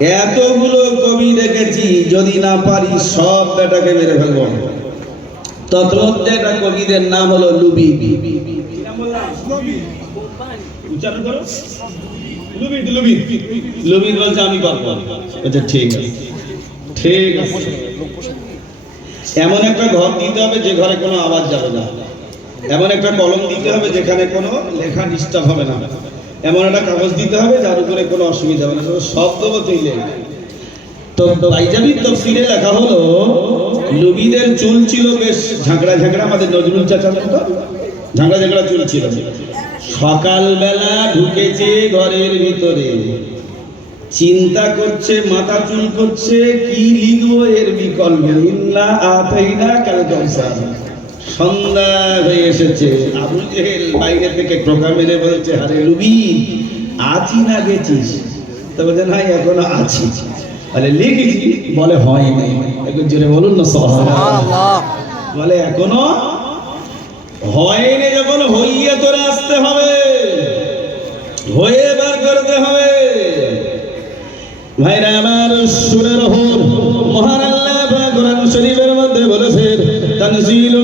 এতগুলো কবি দেখেছি, যদি না পারি সব বেটাকে মেরে ফেলব। তৎমধ্যে একটা কবিদের নাম হলো লুবি। লুবিদ লুবিদ। বলছে, আমি পারব আচ্ছা ঠিক আছে। ঠিক আছে। এমন একটা ঘর দিতে হবে যে ঘরে কোনো আওয়াজ যাবে না। এমন একটা কলম দিতে হবে যেখানে কোনো লেখা ডিস্টার্ব হবে না। এমন একটা কাগজ দিতে হবে যার উপরে কোনো অসুবিধা হবে না শুধু শব্দবতই লেখা তো পাইজাবির তফসিরে লেখা হলো, লুবিদের চুল ছিল বেশ ঝাঁকড়া ঝাঁকড়া, আমাদের নজরুল চাচার মতো। ঝাঁকড়া ঝাঁকড়া চুল ছিল। সকালবেলা ঢুকেছে ঘরের ভিতরে। চিন্তা করছে, মাথা চুল করছে, কি লিখব এর বিকল্প? ইন্না আতাইনা কাল কাউসার সন্ধ্যা হয়ে এসেছে। আবু জেহেল বাইরে থেকে টোকা মেরে বলছে আরে লুবি আছি না গেছিস? তো বলছে না এখনও আছি। বলে লিখেছি। বলে হয় নাই। একটু জোরে বলুন না সুবহানাল্লাহ। বলে এখনও হয়নি যখন হইয়ে তোরে আসতে হবে। হয়ে বার করতে হবে। ভাইরা আমার সুরের হোর মহান আল্লাহ কোরআন শরীফের মধ্যে বলেছেন তানজিলুম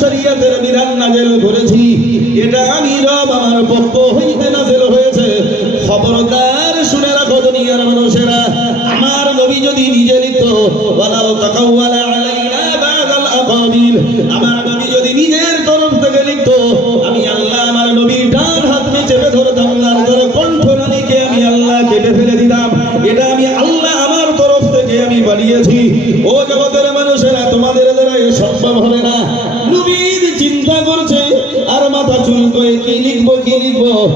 শরিয়াতের বিধান নাজেল করেছি এটা আমি রব আমার পক্ষ হইতে নাজেল হয়েছে। খবরদার শুনে রাখো দুনিয়ার মানুষেরা। আমার নবী যদি নিজে লিখত, ওয়ালাউ তাকাওয়ালা আলাইনা আমার নবী যদি নিজের তরফ থেকে লিখত, আমি আল্লাহ আমার নবীর ডান হাত চেপে ধরতাম তার ধরে কণ্ঠ নালীকে আমি আল্লাহ কেটে ফেলে দিতাম। এটা আমি আল্লাহ আমার তরফ থেকে আমি বানিয়েছি। ও জগতের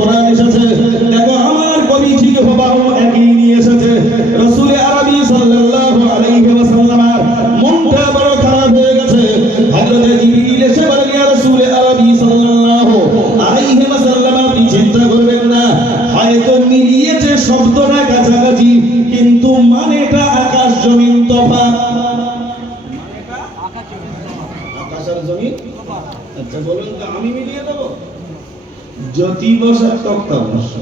কোরআন এসেছে, দেখো আমার কবি ঠিক হবাহু একই নিয়ে এসেছে। রাসূল আরবি সাল্লাল্লাহু আলাইহি ওয়াসাল্লাম মনটা বড় খারাপ হয়ে গেছে। হযরত জিবরিল এসে বলেন ইয়া রাসূল আরবি সাল্লাল্লাহু আলাইহি ওয়াসাল্লাম, আপনি চিন্তা করবেন না। হয়তো মিলিয়েছে শব্দটা কাছাকাছি, কিন্তু মানেটা আকাশ জমিন তফাৎ। আকাশ আর জমিন? আচ্ছা বলুন তো, আমি মিলিয়ে দেবো? জ্যোতি বসা তক্তা বসা।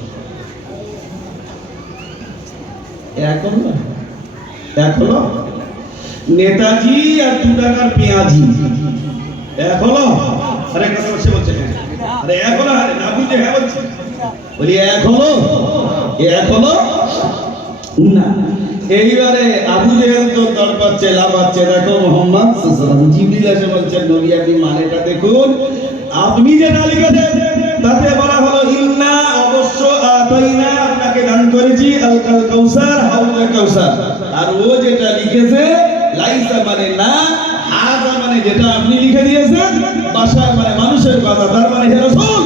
এক হলো না? এক নেতাজি আর দু টাকার পেঁয়াজি। হলো আরে কথা বলছে হ্যাঁ। আরে হলো, আরে না বুঝে হ্যাঁ বলছে। বলি, এক হলো? না। এইবারে আবু জেহেল তো তর পাচ্ছে দেখো মোহাম্মদ জিবরিল এসে বলছেন, নবী আপনি মানেটা দেখুন। আপনি যেটা লিখেছেন তাতে বলা হলো, ইন্না অবশ্য আতাইনা আপনাকে দান করেছি, আল কাল কাউসার হাউলা কাউসার। আর ও যেটা লিখেছে, লাইসা মানে না, হাজা মানে যেটা আপনি লিখে দিয়েছেন বাসার মানে মানুষের কথা, তার মানে হে রাসূল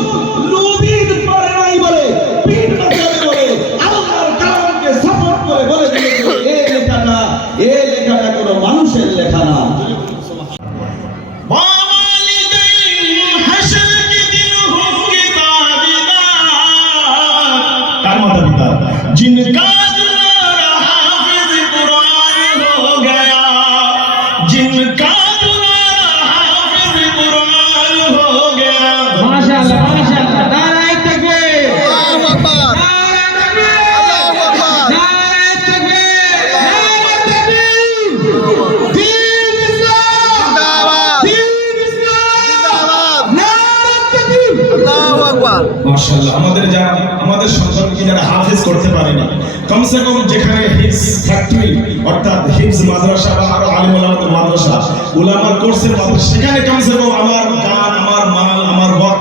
মাশাআল্লাহ। আমাদের যারা, আমাদের সন্তানকে যারা হাফেজ করতে পারে না কমসে কম যেখানে হিপস ফ্যাক্টরি, অর্থাৎ হিপস মাদ্রাসা বা আরও আলিম ওলামাদের মাদ্রাসা ওলামার কোর্সের মাদ্রাসা, সেখানে কমসে কম আমার গান, আমার মাল, আমার বক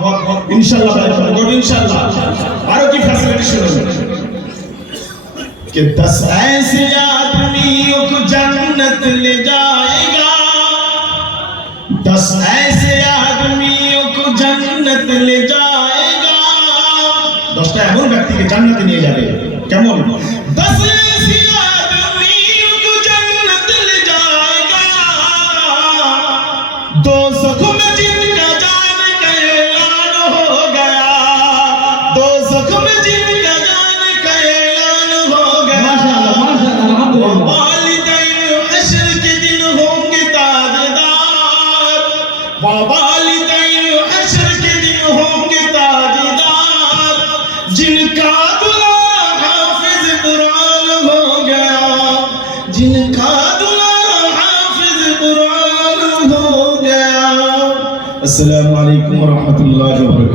ইনশাআল্লাহ ইনশাআল্লাহ। আরও কি ফ্যাসিলিটি ছিল کہ دس ایسے آدمیوں کو جنت لے جائے گا دس ایسے آدمیوں کو جنت لے جائے এমন ব্যক্তিকে জান্নাতে নিয়ে যাবে। কেমন? जिनका दुआ हाफिज कुरान हो गया जिनका दुआ हाफिज कुरान हो गया अस्सलाम वालेकुम व रहमतुल्लाहि व बरकातहू